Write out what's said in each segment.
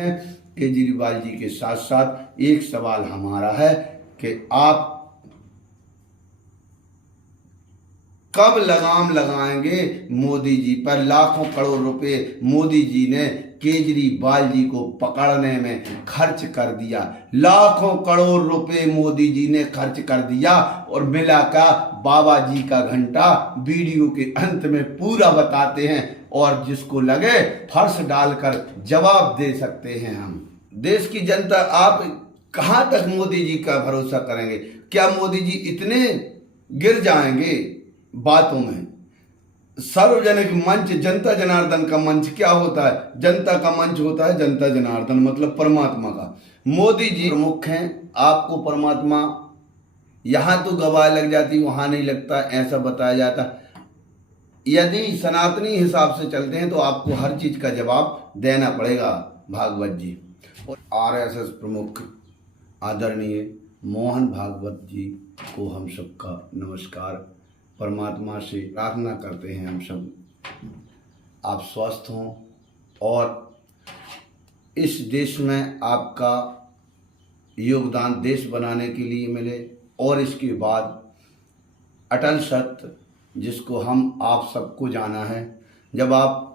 केजरीवाल जी के साथ साथ एक सवाल हमारा है कि आप कब लगाम लगाएंगे मोदी जी पर। लाखों करोड़ रुपए मोदी जी ने केजरीवाल जी को पकड़ने में खर्च कर दिया। लाखों करोड़ रुपए मोदी जी ने खर्च कर दिया और मिला का बाबा जी का घंटा वीडियो के अंत में पूरा बताते हैं और जिसको लगे फर्श डालकर जवाब दे सकते हैं हम। देश की जनता, आप कहां तक मोदी जी का भरोसा करेंगे? क्या मोदी जी इतने गिर जाएंगे बातों में? सार्वजनिक मंच, जनता जनार्दन का मंच क्या होता है? जनता का मंच होता है जनता जनार्दन, मतलब परमात्मा का। मोदी जी प्रमुख हैं, आपको परमात्मा यहां तो गवाह लग जाती, वहां नहीं लगता, ऐसा बताया जाता। यदि सनातनी हिसाब से चलते हैं तो आपको हर चीज का जवाब देना पड़ेगा भागवत जी। और आरएसएस प्रमुख आदरणीय मोहन भागवत जी को हम सबका नमस्कार। परमात्मा से प्रार्थना करते हैं हम सब आप स्वस्थ हों और इस देश में आपका योगदान देश बनाने के लिए मिले। और इसके बाद अटल सत्य, जिसको हम आप सबको जाना है, जब आप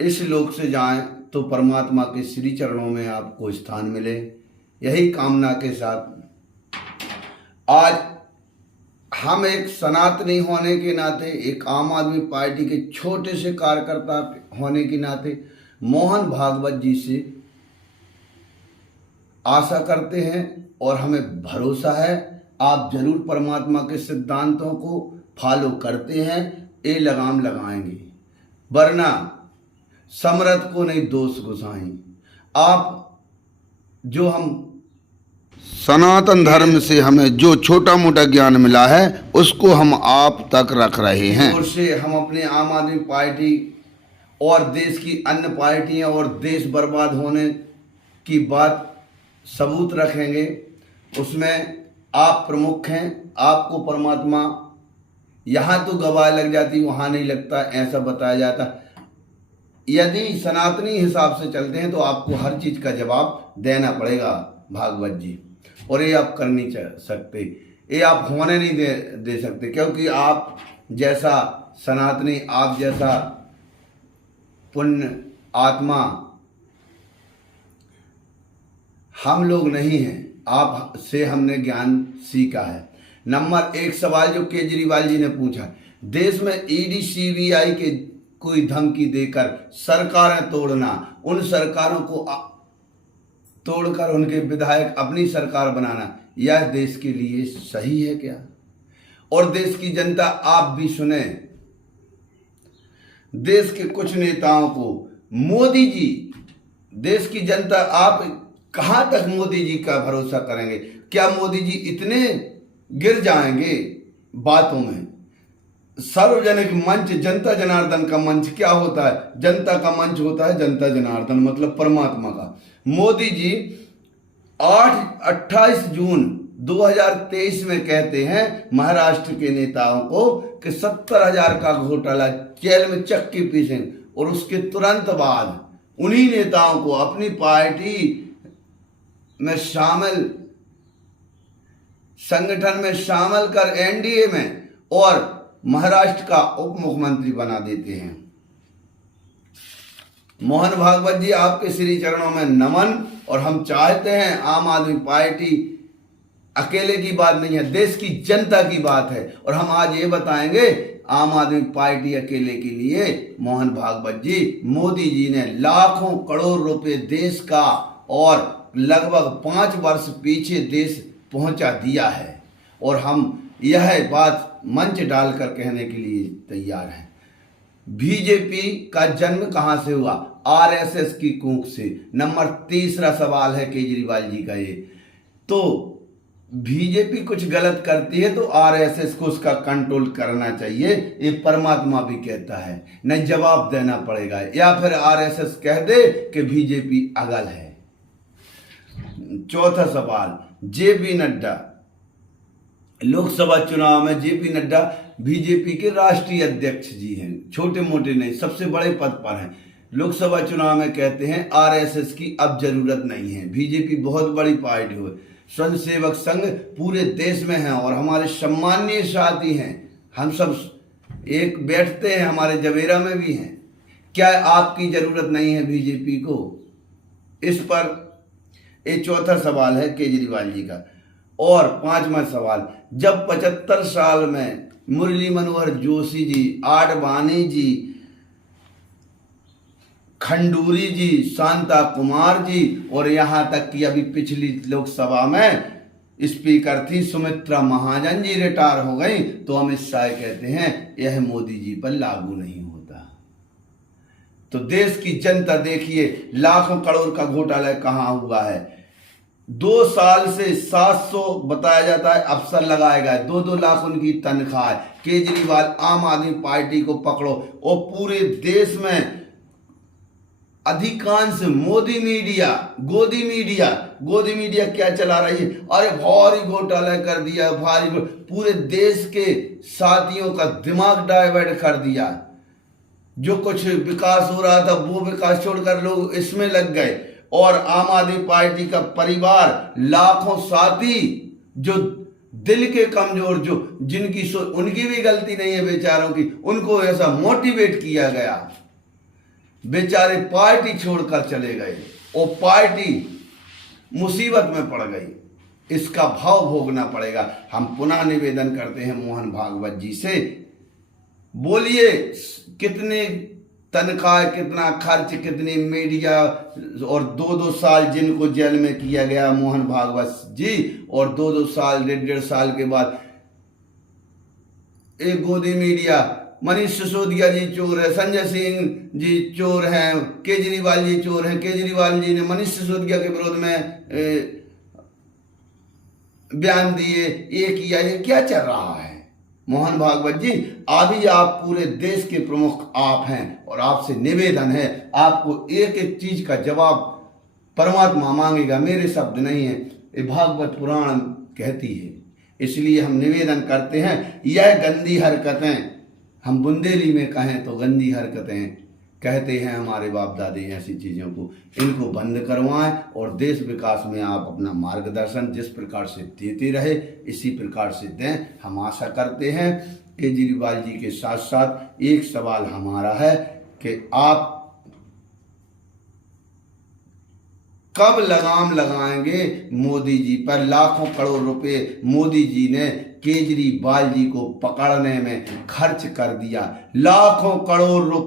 इस लोक से जाएं तो परमात्मा के श्री चरणों में आपको स्थान मिले। यही कामना के साथ आज हम एक सनातनी होने के नाते, एक आम आदमी पार्टी के छोटे से कार्यकर्ता होने के नाते मोहन भागवत जी से आशा करते हैं और हमें भरोसा है आप जरूर परमात्मा के सिद्धांतों को फॉलो करते हैं, ये लगाम लगाएंगे। वरना समरथ को नहीं दोष गुसाएं। आप जो हम सनातन धर्म से हमें जो छोटा मोटा ज्ञान मिला है उसको हम आप तक रख रहे हैं। और से हम अपने आम आदमी पार्टी और देश की अन्य पार्टियां और देश बर्बाद होने की बात सबूत रखेंगे। उसमें आप प्रमुख हैं, आपको परमात्मा यहाँ तो गवाह लग जाती, वहाँ नहीं लगता, ऐसा बताया जाता। यदि सनातनी हिसाब से चलते हैं तो आपको हर चीज़ का जवाब देना पड़ेगा भागवत जी। और ये आप कर नहीं सकते, ये आप होने नहीं दे सकते, क्योंकि आप जैसा सनातनी, आप जैसा पुण्य आत्मा हम लोग नहीं हैं। आप से हमने ज्ञान सीखा है। नंबर एक सवाल जो केजरीवाल जी ने पूछा, देश में ईडी सीबीआई के कोई धमकी देकर सरकारें तोड़ना, उन सरकारों को तोड़कर उनके विधायक अपनी सरकार बनाना, यह देश के लिए सही है क्या? और देश की जनता, आप भी सुने, देश के कुछ नेताओं को मोदी जी, देश की जनता, आप कहां तक मोदी जी का भरोसा करेंगे? क्या मोदी जी इतने गिर जाएंगे बातों में? सार्वजनिक मंच, जनता जनार्दन का मंच क्या होता है? जनता का मंच होता है जनता जनार्दन, मतलब परमात्मा का। मोदी जी 28 जून 2023 में कहते हैं महाराष्ट्र के नेताओं को कि 70,000 का घोटाला, जेल में चक्की पीसेंगे, और उसके तुरंत बाद उन्हीं नेताओं को अपनी पार्टी में शामिल, संगठन में शामिल कर एनडीए में और महाराष्ट्र का उप मुख्यमंत्री बना देते हैं। मोहन भागवत जी, आपके श्री चरणों में नमन। और हम चाहते हैं, आम आदमी पार्टी अकेले की बात नहीं है, देश की जनता की बात है। और हम आज ये बताएंगे, आम आदमी पार्टी अकेले के लिए मोहन भागवत जी, मोदी जी ने लाखों करोड़ रुपए देश का और लगभग 5 वर्ष पीछे देश पहुंचा दिया है। और हम यह बात मंच डालकर कहने के लिए तैयार हैं। बीजेपी का जन्म कहां से हुआ? आरएसएस की कूख से। नंबर तीसरा सवाल है केजरीवाल जी का ये। तो बीजेपी कुछ गलत करती है तो आरएसएस को उसका कंट्रोल करना चाहिए, ये परमात्मा भी कहता है, नहीं जवाब देना पड़ेगा। या फिर आरएसएस कह दे कि बीजेपी अगल है। चौथा सवाल, जेपी नड्डा, लोकसभा चुनाव में जेपी नड्डा बीजेपी के राष्ट्रीय अध्यक्ष जी हैं, छोटे मोटे नहीं, सबसे बड़े पद पर हैं। लोकसभा चुनाव में कहते हैं आरएसएस की अब जरूरत नहीं है, बीजेपी बहुत बड़ी पार्टी हो, स्वयं सेवक संघ पूरे देश में है और हमारे सम्माननीय साथी हैं, हम सब एक बैठते हैं, हमारे जवेरा में भी हैं। क्या आपकी जरूरत नहीं है बीजेपी को? इस पर एक चौथा सवाल है केजरीवाल जी का। और पांचवा सवाल, जब 75 साल में मुरली मनोहर जोशी जी, आडवाणी जी, खंडूरी जी, शांता कुमार जी और यहाँ तक कि अभी पिछली लोकसभा में स्पीकर थी सुमित्रा महाजन जी रिटायर हो गई, तो अमित शाह कहते हैं यह मोदी जी पर लागू नहीं होता। तो देश की जनता देखिए, लाखों करोड़ का घोटाला कहाँ हुआ है। 2 साल से 700 बताया जाता है अफसर लगाएगा, 2-2 लाख उनकी तनख्वाह है। केजरीवाल आम आदमी पार्टी को पकड़ो और पूरे देश में अधिकांश मोदी मीडिया, गोदी मीडिया क्या चला रही है? अरे भारी घोटाला कर दिया, पूरे देश के साथियों का दिमाग डाइवर्ट कर दिया। जो कुछ विकास हो रहा था वो विकास छोड़कर लोग इसमें लग गए और आम आदमी पार्टी का परिवार, लाखों साथी जो दिल के कमजोर, जो जिनकी उनकी भी गलती नहीं है बेचारों की, उनको ऐसा मोटिवेट किया गया, बेचारे पार्टी छोड़कर चले गए और पार्टी मुसीबत में पड़ गई। इसका भाव भोगना पड़ेगा। हम पुनः निवेदन करते हैं मोहन भागवत जी से, बोलिए कितने तनख्वाह, कितना खर्च, कितनी मीडिया और 2-2 साल जिनको जेल में किया गया मोहन भागवत जी, और 2-2 साल 1.5 साल के बाद एक गोदी मीडिया, मनीष सिसोदिया जी चोर है, संजय सिंह जी चोर हैं, केजरीवाल जी चोर हैं। केजरीवाल जी ने मनीष सिसोदिया के विरोध में बयान दिए, ये किया, ये क्या चल रहा है? मोहन भागवत जी, अभी आप पूरे देश के प्रमुख आप हैं और आपसे निवेदन है, आपको एक एक चीज का जवाब परमात्मा मांगेगा, मेरे शब्द नहीं है, ये भागवत पुराण कहती है। इसलिए हम निवेदन करते हैं, यह गंदी हरकतें, हम बुंदेली में कहें तो गंदी हरकतें कहते हैं हमारे बाप दादे, ऐसी चीज़ों को इनको बंद करवाएं और देश विकास में आप अपना मार्गदर्शन जिस प्रकार से देते रहे इसी प्रकार से दें, हम आशा करते हैं। केजरीवाल जी के साथ साथ एक सवाल हमारा है कि आप कब लगाम लगाएंगे मोदी जी पर? लाखों करोड़ रुपए मोदी जी ने केजरीवाल जी को पकड़ने में खर्च कर दिया, लाखों करोड़ रुपए।